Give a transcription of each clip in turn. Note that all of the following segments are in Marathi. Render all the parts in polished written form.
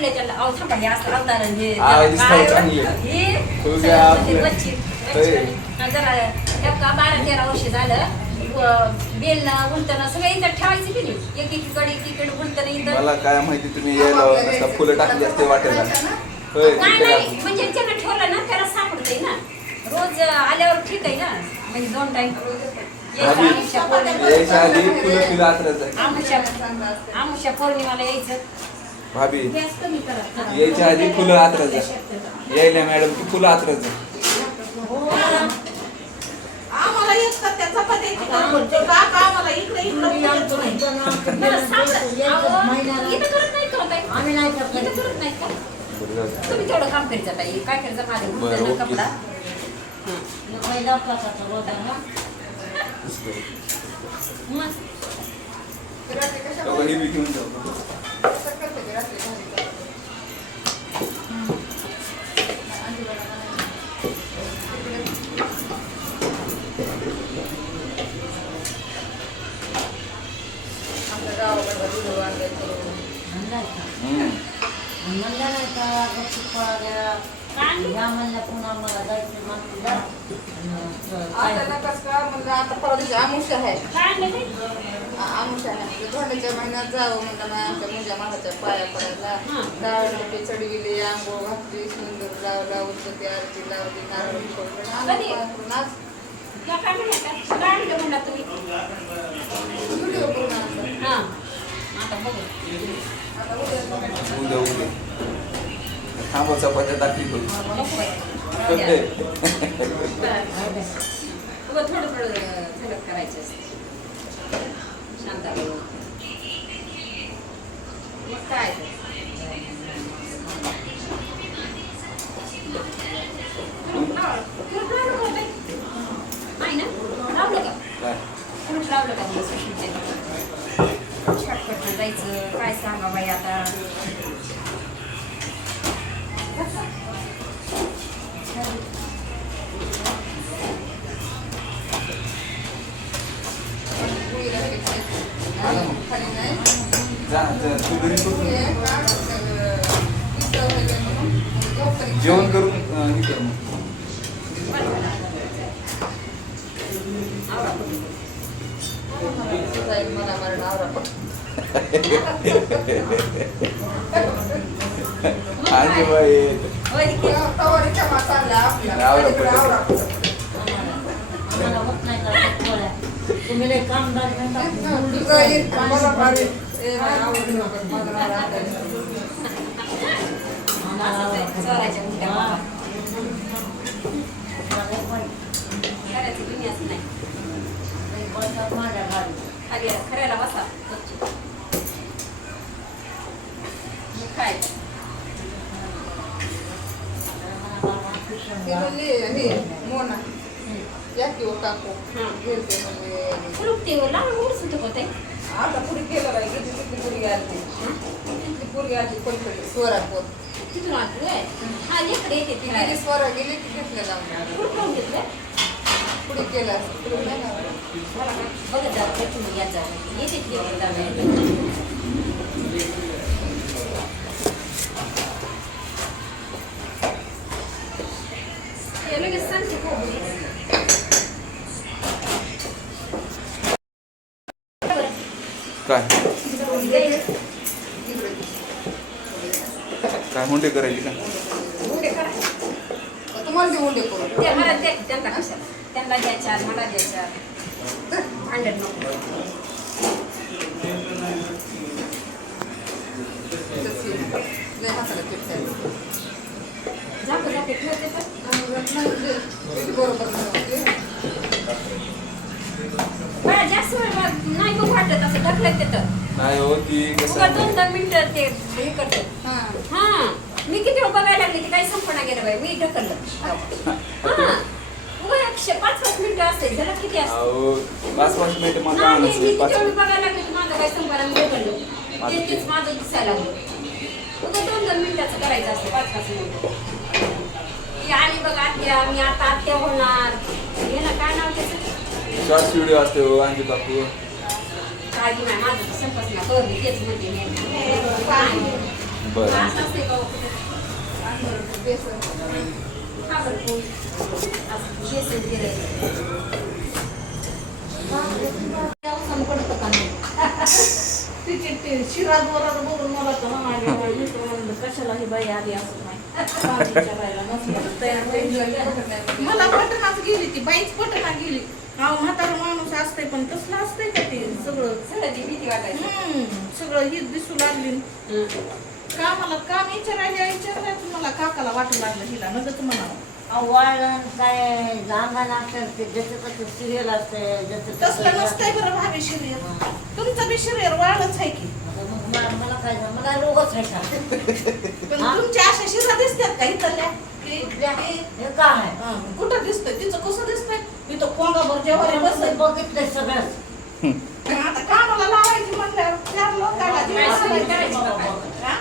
म्हणले त्याला अहो थांबा हे असं लावणार हे दिसतंय चांगले. जरा एका 12-13 वर्ष झालं बेलनं उलटणं सगळं इथं ठेवायचं की नाही एकीकडे एकीकडे उलटणं इथं मला काय माहिती तुम्ही यायला नसता फुलं टाकली असते वाटेला. नाही म्हणजे त्यानं ठेवलं ना त्याला सापडतंय ना रोज आल्यावर ठीक आहे ना म्हणजे 2 टाइम यायच्या आधी फुलं पिलं आतरायचं. आमुष्या पौर्णिमाला यायचं भाभी यायच्या आधी फुलं आतरायचं. यायला मॅडम की फुलं आतरायचं. आम्हाला येतात त्या चपात्याची काम करतो काका आम्हाला इकडे इकडे आम्ही नाही करत नाही का तुम्ही तेवढं काम करीत जाता काय करायचं माझं कपडा घेऊन जाऊ. आता परवा दिवशी आमुषा आहे धोंड्याच्या महिन्यात जावं म्हणलं ना आमच्या मुंजा माताच्या पाया पडायला डाळ मोठी चढविली आंघोळ घातली सुंदर लावला उद्बत्ती आरती लावली नारळ फोडून आज व्हिडिओ करून थांबव चपात्या टाकली थोडं झलक करायचं शांता काय नाही ना लावलं का कुठं लावलं का मला शॉर्टकट जायचं काय सांगा बाई आता जेवण करून हे कर मग. आणि बाई तुम्ही काम खऱ्याला बसा काय मोना या किंवा काकू गेलते होते आता पुढे गेलं बाई किती पुरी आली किती पुरी आली कोणतरी स्वरापूर तिथून आणलंय हा इकडे येते गेली स्वरा गेली की घेतलं जाऊन कुठून घेतलं पुढे केलं बघत जा तुम्ही यात जा येते लगेच सांगते काय काय हुंडे करायची का तुम्हाला ते उंडे करू ते मला त्यांना कशाला त्यांना द्यायच्या मला द्यायच्या भांडण नको नाही हाताला पेट जाऊ जाते ठेवते तर बरोबर बरं जास्त वेळ नाही बघ वाटत असं ढकलत तिथं नाही हो ती कसं 2-2 मिनिटं ते हे करते हां मी किती वेळ बघायला लागले ते काही संपणा गेलं बाई मी ढकललं हां 5-5 मिनिटं असते झालं किती असते 5-5 मिनिटं माझं नाही मी किती आणच वेळ बघायला लागले की माझं काही संपणा मी ढकललं तेच माझं दिसायला लागलं उद्या 2-2 मिनिटाचं करायचं असतं 5-5 मिनिटं ती आली बघ आत्या मी आता आत्या होणार हे ना काय नाव त्याचं शॉर्ट्स व्हिडिओ असते हो अंजू काकू काळजी नाही माझं संपच ना कर तेच म्हणते बरं. असं असते का हो कुठे? बेसन खा बरं पोळी. असं बेसन केलंय. व्यसन पडतं का नाही? तिची ते शिरा जोरात बघून मला तर माझ्या मित्र म्हणलं कशाला ही बाई आली असं नाही बाजूच्या बाईला नसलं तयार होईल. मला पटनाच गेली ती बाईच पटना गेली. हा म्हातारा माणूस असतंय पण कसलं असतंय का ते सगळं सगळं ती भीती वाटायची. सगळं हीच दिसू लागली. कामाला काम विचारायचं मला काकाला वाटू लागलं हिला नगच म्हणावं. वाळण काय अंगण असतं ते ज्याचं तसं सिरियल असते तसलं नसतंय बरं भाभी शरीर. तुमचं बी शरीर वाढच आहे की मला काय मला रोगच आहे का पण तुमच्या अशा शिरा दिसतात का इथल्या हे काय आहे कुठं दिसतंय तिचं कसं दिसतंय इथं कोंगाभर जेवारी बसत बघितलंय सगळंच आता कामाला लावायची म्हणल्यावर चार लोकांना काय सवय करायची का काय? हा?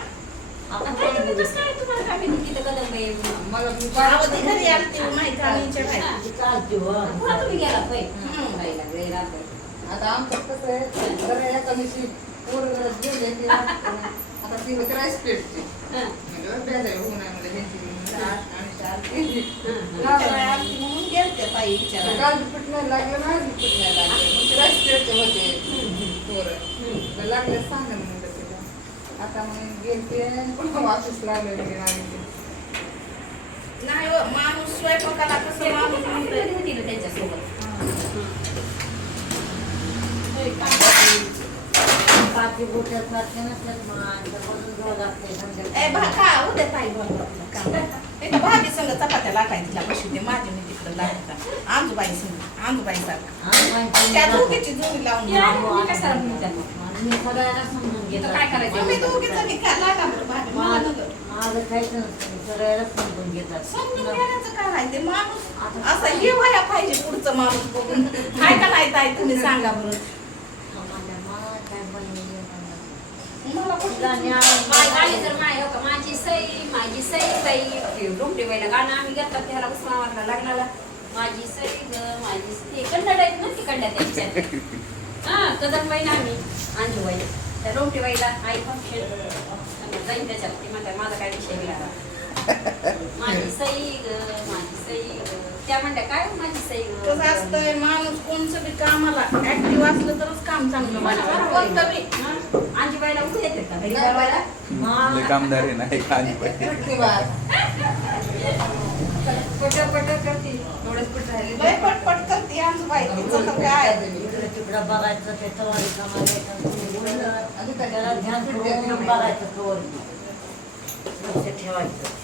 आपण काय तुम्ही कसं काय तुम्हाला काय माहिती तिथं कदम बाई? मला गावात घरी आलती माहिती आणि विचारायची. पुन्हा तुम्ही गेला होय? बाईला गैर राहतोय. आता आमचं कसं आहे जरा एका दिवशी पोरं गेले की आता ती होती राईस प्लेटची हं. म्हणजे बेजारी होऊ नये म्हणजे ह्यांची आणि चार केली. विचारायला आलती म्हणून गेलते ताई विचारायला. काल पीठ नाही लागलं माझी पीठ नाही लागलं मग ते राईस प्लेटचे होते पोरं लागले सांगा म्हणलं तिला आता मग गेलते पुन्हा ऑफिसला आलेली आणि नाही हो, माणूस स्वयंपाकाला कसं ते माणूस कुठे म्हणतोय. आपल्याला होती ना त्यांच्यासोबत. होय, काम. पाठी बोट्यात सारखे नसतात म्हणून घ्यावं लागते ए का उद्या ताई बोलवा काम. इथं भाजी संग चपात्या लाटाय तिला बसू दे माझी मी तिकडं लाटता आंजूबाई संग आंजूबाई सारखं त्या दोघीची जोडी लावून या, तुम्ही कशाला म्हणता मग? मी सगळ्यांना समजून इथं काय करायचं? आम्ही दोघीचं बी काय लाटा बरं भाजी मला नगर. माझं काहीच नसतं मी सगळ्याला समजून घेतात समजून घेण्याचं काय आहे ते माणूस असं हे व्हायला पाहिजे पुढचं माणूस बघून काय का नाही ताई तुम्ही सांगा बरं मला कुठलं माझी जर माय हो का माझी माझी बाई रोमटे बाईला गाणं आम्ही घेतात त्याला उस्मानाबादला लग्नाला माझी ग माझी ते कन्नड आहेत ना तिकडल्या त्यांच्या हा कदमबाई ना आम्ही अंजूबाई त्या रोमटे बाईला आई फंक्शन जाईन त्याच्यात ती म्हणतात माझा काय विषय गेला माझी ग त्या म्हणत्या काय हो माझी कसं ग असतंय माणूस कोणचं बी कामाला ऍक्टिव्ह असलं तरच काम चांगलं वाटतं. कोणतं बी अंजूबाईला उभे येते का घरी जायला लय कामदारी नाही खाली पाहिजे. पट करते थोडंच पट लय राहिले पटपट करते आमचं तिचं तर काय इकडे तिकडं बघायचं ते तवारी कामाला त्याला ध्यान ठेवून बघायचं तवारी लक्ष ठेवायचं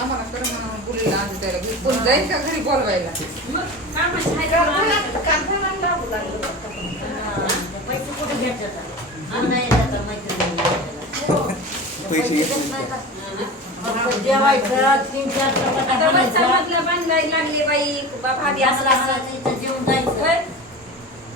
आम्हाला करणं बोलीला आणून द्यायला कोण जाईल का घरी बोलवायला मग कामाची हाय का मला? कारखाना लागू लागलं. पैसे कुठे घ्यायचे नाही जाता मैत्रिणी पैसे घेतले. जेवायचं 3-4 आता वरचा मजला बांधायला लागले बाई भाभी असला इथं जेवून जायचं होय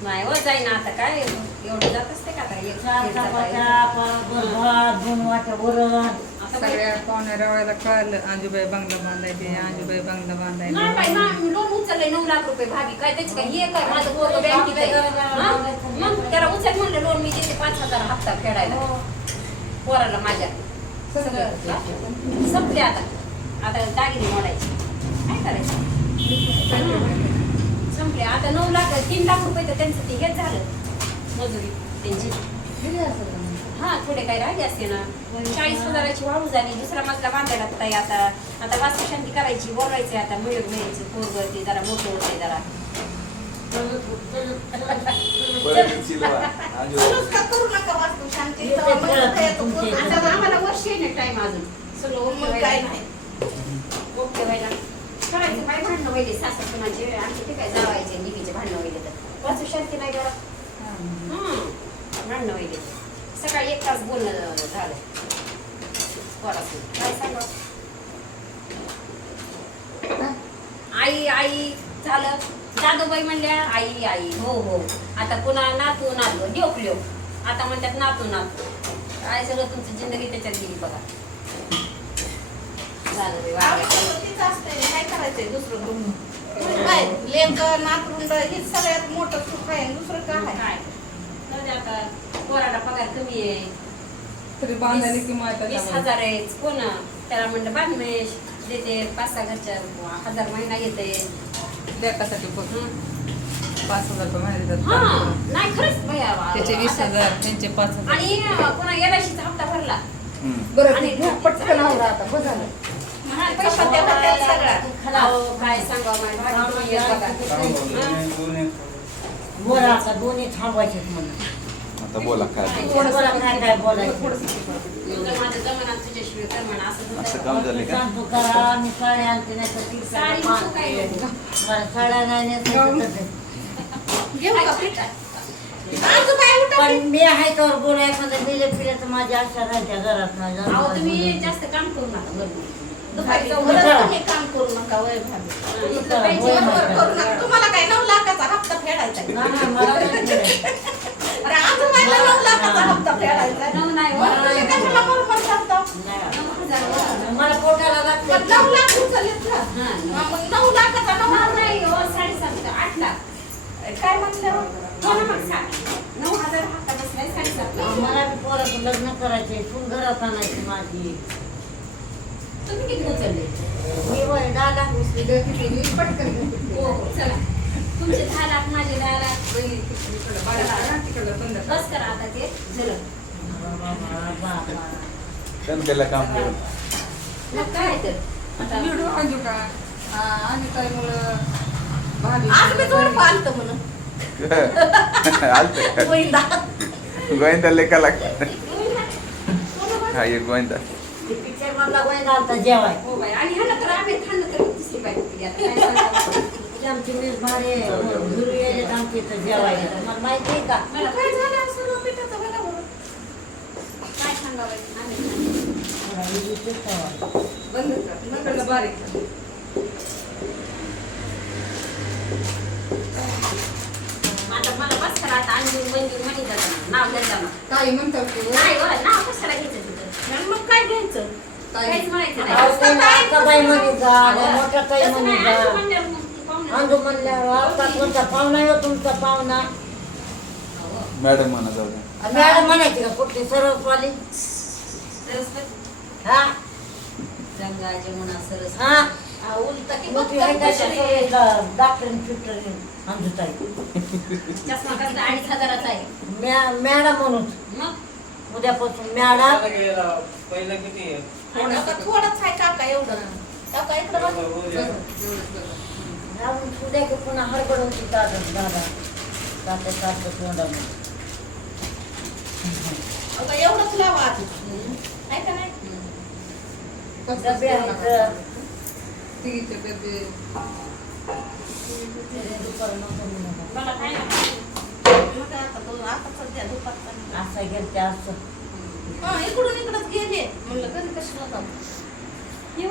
नाही हो जाईना आता काय एवढं जात असते का आता एक 4 दीड तास चपात्या भात 2 वाट्या वरण आता बाई- सगळ्या पाहुण्या रावायला कळलं आजूबाई बांगला बांधायचे आजूबाई बांगला नाही बांधायचे बाई ना लोन उचललंय 9 लाख रुपये भाभी काय त्याची काय हे काय माझं पोरगं बँकेत आहे. हा? मग त्याला उचल म्हणलं लोन मी देते 5,000 हप्ता फेडायला पोराला माझ्या सगळं हा? संपले आता दागिने मोडायचे काय करायचं संपले आता 9 लाख 3 लाख रुपये तर त्यांचं ते हेच झालं मजुरी त्यांची हा थोडे काही राहिले असते ना 40,000ची वाळू झाली दुसरा मजला बांधायला ताई आता वास्तुशांती करायची बोलायचे आता मिळून मिळायची पोरवरती जरा मोठे होते जरा परत चिलवा. आजू- चलूच का करू नका वास्तू शांती तेव्हा म्हणलं येतो कोण. आता आम्हाला वर्ष येणे टाइम अजून सगळं मग काय नाही ओके व्हायला करायचं काय भांडणं वहिले सासू सुनाचे आमचे ते काय जावायचे निघीचे भांडणं वहिले तर वास्तुशांती नाही जरा भांडणं वहिले सकाळी 1 तास बोलणं झालं पोराचं काय सांगा आई झालं जादूबाई म्हणल्या आई हो आता पुन्हा नातू ढोकल्यो आता म्हणतात नातू काय सगळं तुमची जिंदगी त्याच्यात गेली बघा जादूबाई वागल्या. आमचं तीच असतंय काय करायचंय दुसरं करून काय लेकं नातरुंड हे सगळ्यात मोठं सुख आहे दुसरं काय आहे काय जाऊ दे आता पोराला पगार कमी आहे तरी बांधायला किंमत 20,000 आहे कोण त्याला म्हणलं बांधमेश देते 5-6 घरच्या 1,000 महिना येते लेकासाठी पण 5,000 रुपये महिना हा देतात. नाही खरंच भैया त्याचे 20,000 त्यांचे 5,000. आणि पुन्हा एलआयसीचा हप्ता भरला हम्म. बरं आणि ते पटकन आवरा आता बस झालं. हा, पैसा देतात त्यात सगळा. अहो, काय सांगावं माझ्या भाजी एक बघा. बोला आता दोन्ही थांबवायचे म्हणून आता बोला काय बोला काय बोलायचं तुझं माझं जमाना तुझ्याशिवाय कर म्हणा असं असं तुझं. काम झाले का सांगतो करा मी साडी आणते नाही तर ती साडी नको काय घेऊ. मला साड्या नाही नेसायचं तसं. घेऊ का पीठ? पण मी आहे तर बोला एखादं बिले फिरे तर माझ्या आशा राहत्या घरात नाही अहो तुम्ही जाणार. जास्त काम करू नका बरं. दुपारी भाभी, जाऊ खरंच बरं. तुम्ही काम करू नका वय भाभी. इथलं पाहिजे. बरोबर करू नका. तुम्हाला काय 9 लाखाचा हप्ता फेडायचा आहे? नाही, नाही, मला नाही फिरायचं. अरे अजून मला 9 लाखाचा हप्ता फेडायचा आहे. नऊ नाही, मग तुम्ही कशाला बरोबर सांगता? नाही. 9,000. मला पोटाला पण लागतं 9 लाख उचललेत ना. हा, हा, मग 9 लाखाचा 9 नऊ लाख नाही हो, 7.5 8 लाख. काय म्हटलं? हो ना मग 9,000 हप्ता बसलाय 7.5 लाख. मला बी पोराचं लग्न करायचंय सून घरात आणायची माझी तुम्ही किती उचलले? मी वय 10 लाख पटकन हो हो, चला. तुमचे 10 लाख माझे 10 लाख. तिकडलं बंद कर. बस करा आता ते झालं. त्याला काम करू मग काय तर आता व्हिडिओ आणू का? आणि काय मुलं भाभी आज मी जोड पालतं म्हणून. आलत गोविंदा. गोविंदा लेखा लागत हा एक गोविंदा पिक्चर मधला वय घालता जेवाय हो बाई आणि ह्याला तर आम्ही खाल्लं तर दिसली बाई कधी आता काय सांगावं. आमची मीच भारी गुरु येत आमच्या इथं जेवायला तुम्हाला माहिती आहे का मला काय झालं सर्व पिठाचं बघा बरं. काय सांगावं आम्ही मला इथेच जेवायला. बंद कर. तिकडलं बारीक कर. आता मला बस करा आता आणि मनी जाताना नाव द्यायचं ताई म्हणतात की वर. नाही हो नाव कशाला घ्यायचं तिथं आणि मग काय घ्यायचं काहीच म्हणायचं नाही. अहो, ते नाका बाई म्हणे जा मग मोठ्या ताई तसं म्हणे नाही, जा असं म्हणल्यावर मग ती पाहुणे- अंजू म्हणल्यावर आता कोणता पाहुणा आहे हो तुमचा पाहुणा हो. मॅडम म्हणा जाऊ द्या मॅडम म्हणायची का कुठली सरसवाली सरस्वती हा गंगा जमुना सरस्वती हा उलटा की मग ती बघतात आहे का कशी. डॉक्टरीन फिक्टरीन अंजू ताई चष्मा कसला 2,500 आहे मॅडम म्हणून मग उद्यापासून मॅडम पहिलं किती आहे? आता थोडंच आहे काका एवढं. काका इकडं बघ. उद्या की पुन्हा हडबड होती दादा तोंडामध्ये आता एवढंच लावा आधी. आहे का नाही? डबे आहेत तिघीचे डबे. दुपारनं कमी नका. मला काय नाही मग आता सध्या दुपारचा. असं गेलं ते असं हा इकडून इकडंच गेले म्हणलं कधी कशाला जाऊ. येऊ